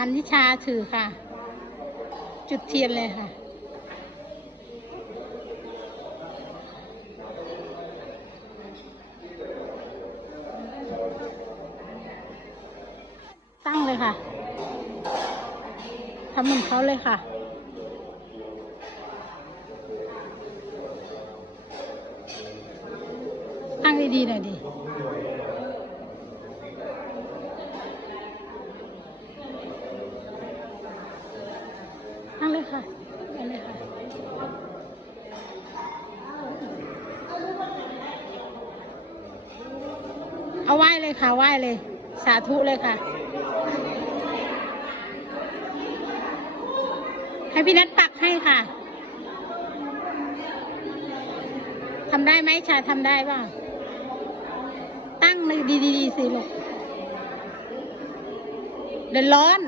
อันนิชาถือค่ะ จุดเทียนเลยค่ะ ตั้งเลยค่ะทำเหมือนเขาเลยค่ะตั้งดีๆหน่อยดิ ตั้งเลย ค่ะไปเลยค่ะเอาไหว้เลยค่ะไหว้เลย สาธุเลยค่ะ ให้พี่นัทตักให้ค่ะทำได้ไหมชายทำได้ป่ะตั้งเลยดีๆสิลูกเดี๋ยวร้อน